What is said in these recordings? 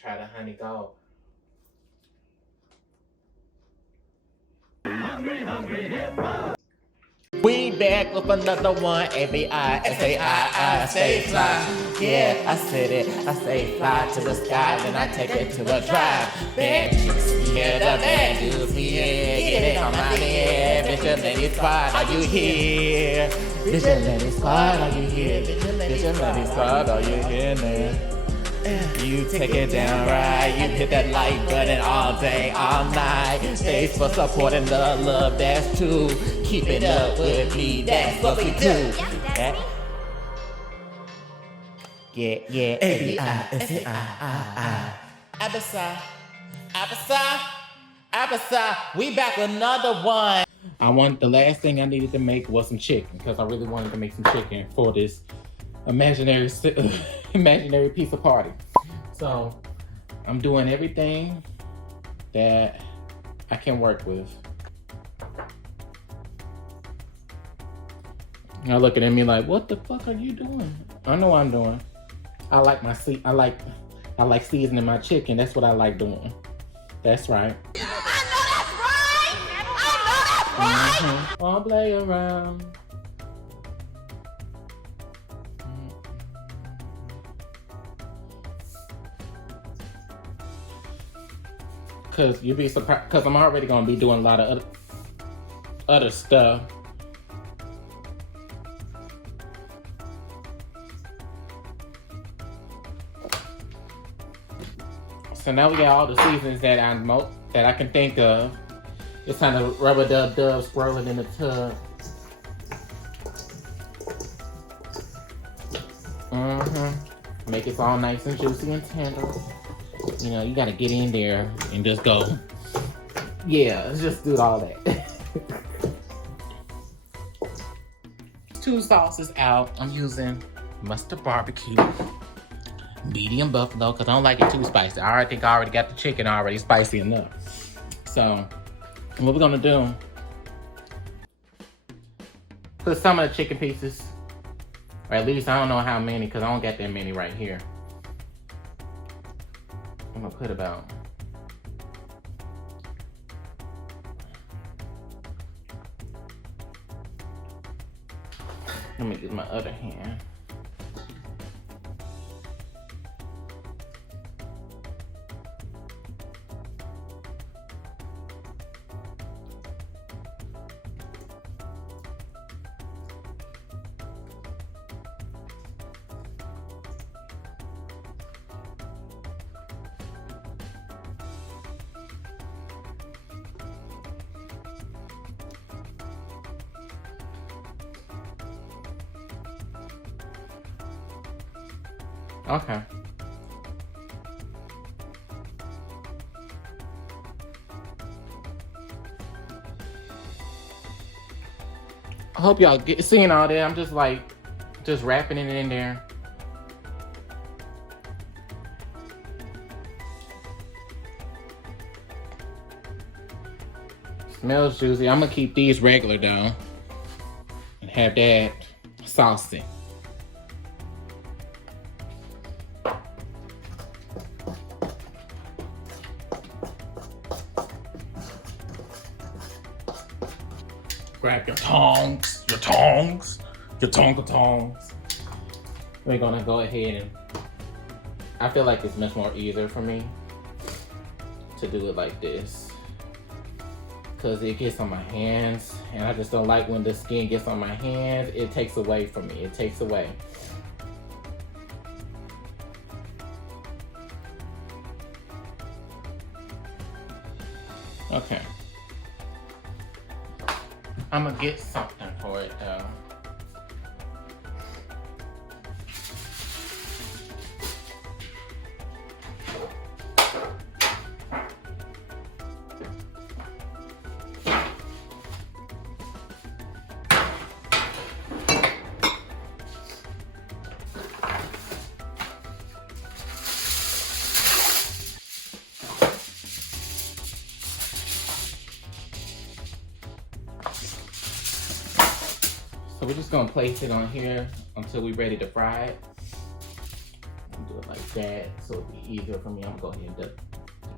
try the honey gold. We back with another one. ABI, stay fly. Yeah, I said it. I say fly to the sky, then I take it to a drive. Bad chicks, yeah, the bad dudes, yeah. Get it on my head. Vigilante squad, are you here? Vigilante squad, are you here? Vigilante squad, are you here now? You take it down right, you hit that like button all day, all night. Thanks for supporting the love, that's true. Keep it up with me, that's what we do. Yeah, A-B-I-S-A-I. Abisai, we back with another one. The last thing I needed to make was some chicken, because I really wanted to make some chicken for this imaginary pizza party. So I'm doing everything that I can work with. Now looking at me like, what the fuck are you doing? I know what I'm doing. I like seasoning my chicken. That's what I like doing. That's right. I know that's right. I'll play around. Cause you'd be surprised, cause I'm already gonna be doing a lot of other stuff. So now we got all the seasons that I can think of. It's kind of rubber dub swirling in the tub. Make it all nice and juicy and tender. You know, you gotta get in there and just go. Yeah, just do all that. 2 sauces out. I'm using mustard barbecue, medium buffalo, because I don't like it too spicy. I think I already got the chicken already spicy enough. So, what we're gonna do, put some of the chicken pieces, or at least I don't know how many, because I don't got that many right here. I'm gonna put about let me use my other hand. Okay. I hope y'all seeing all that. I'm just wrapping it in there. Smells juicy. I'm gonna keep these regular though, and have that saucy. Grab your tongs. We're gonna go ahead and, I feel like it's much more easier for me to do it like this, because it gets on my hands, and I just don't like when the skin gets on my hands. It takes away from me. It takes away. Okay. I'm gonna get something for it though. So we're just gonna place it on here until we're ready to fry it. Do it like that so it'll be easier for me. I'm gonna go ahead and dip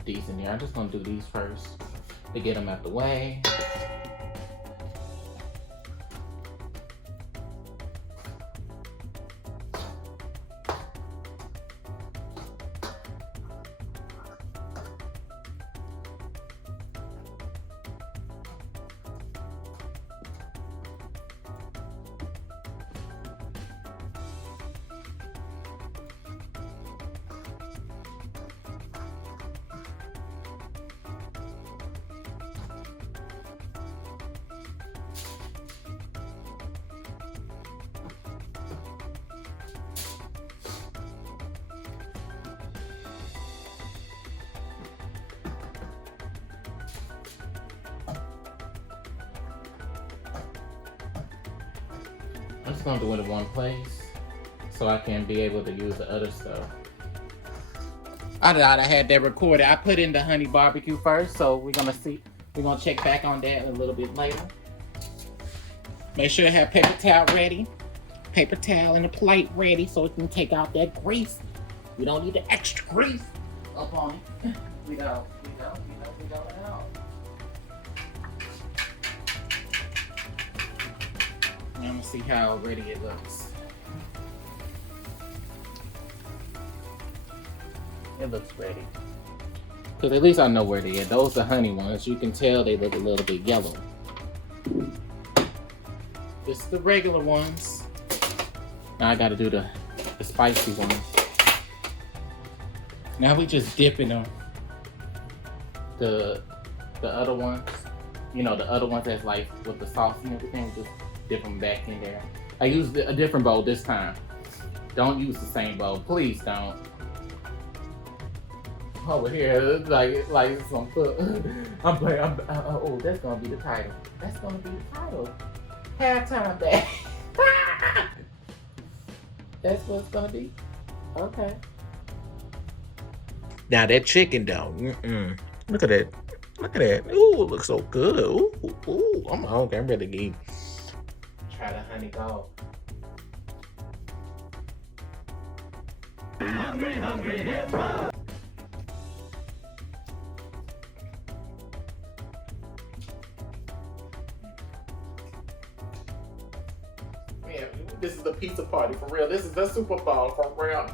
these in there. I'm just gonna do these first to get them out the way. I'm just gonna do it in one place so I can be able to use the other stuff. I thought I had that recorded. I put in the honey barbecue first, so we're gonna check back on that a little bit later. Make sure you have paper towel ready. Paper towel and a plate ready so it can take out that grease. We don't need the extra grease up on it. We don't. I'm gonna see how ready it looks. It looks ready. Because at least I know where they are. Those are the honey ones. You can tell they look a little bit yellow. This is the regular ones. Now I gotta do the spicy ones. Now we just dipping them. The other ones, you know, the other ones that's like with the sauce and everything, just dip them back in there. I used a different bowl this time. Don't use the same bowl, please don't. Over here, like some foot. I'm playing. Oh, that's gonna be the title. That's gonna be the title. Halftime day. That's what it's gonna be. Okay. Now that chicken though, look at that. Look at that. Ooh, it looks so good. Ooh, I'm hungry. I'm ready to eat. Try the honey dog. Hungry hip hop. This is the pizza party for real. This is the Super Bowl for real.